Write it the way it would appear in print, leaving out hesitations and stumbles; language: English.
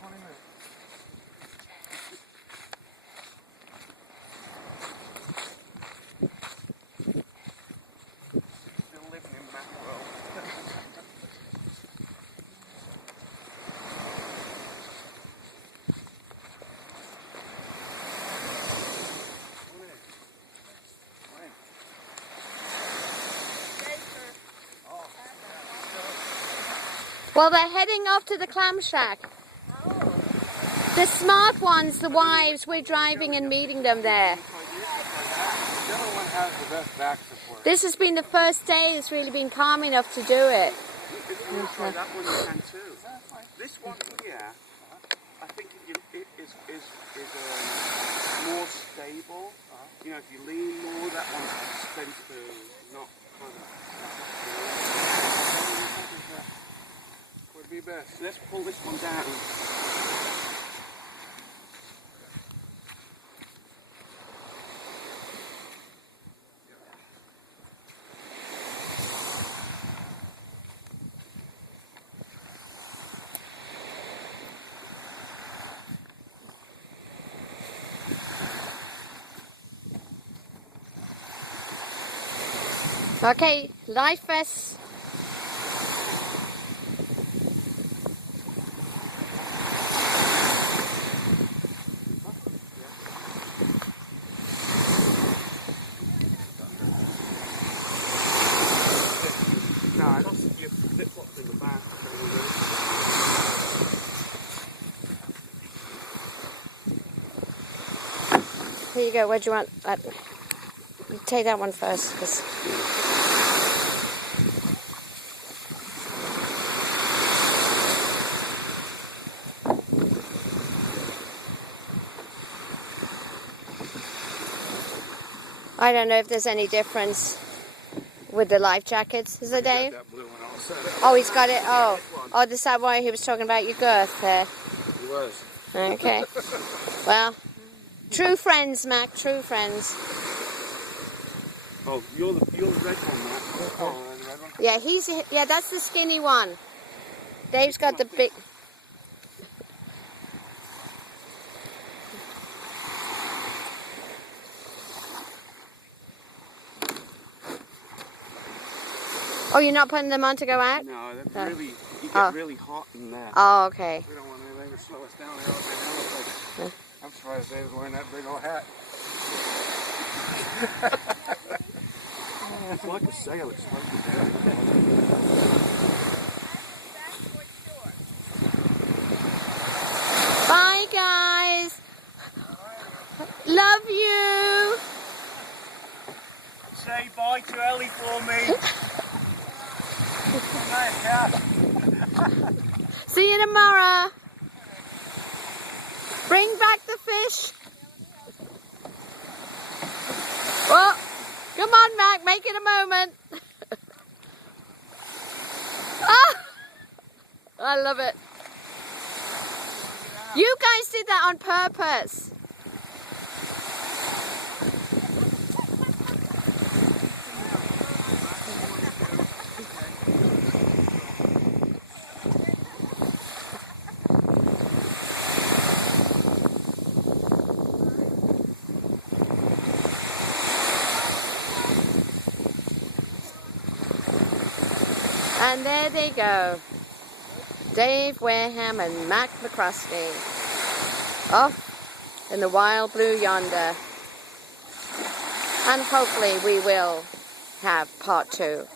20 minutes. Still living in Mackerel. Well, they're heading off to the Clamshack. The smart ones, the wives, we're driving and meeting them there. The other one has the best back support. This has been the first day it's really been calm enough to do it. Try that one you can too. This one here, I think it is more stable. You know, if you lean more, that one tends to not kind of. Would be best. Let's pull this one down. Okay, life vests. Here you go. What do you want? You take that one first. I don't know if there's any difference with the life jackets. Is there, Dave? That blue one also. Oh, he's got it. Oh, is that why he was talking about your girth there? He was. Okay. Well, true friends, Mac. True friends. Oh, you're the red one, Mac. Oh, the red one. Yeah, that's the skinny one. Dave's got the big. Oh, you're not putting them on to go out? No, they're really, you get really hot in there. Oh, okay. We don't want anything to slow us down. I'm surprised Dave's wearing that big old hat. It's like a sail. It's floating down. Bye, guys. Love you. Say bye too early for me. Nice cat. See you tomorrow. Bring back the fish. Oh, come on, Mac. Make it a moment. Oh, I love it. You guys did that on purpose. And there they go. Dave Wareham and Mac McCroskey. Off in the wild blue yonder. And hopefully we will have part 2.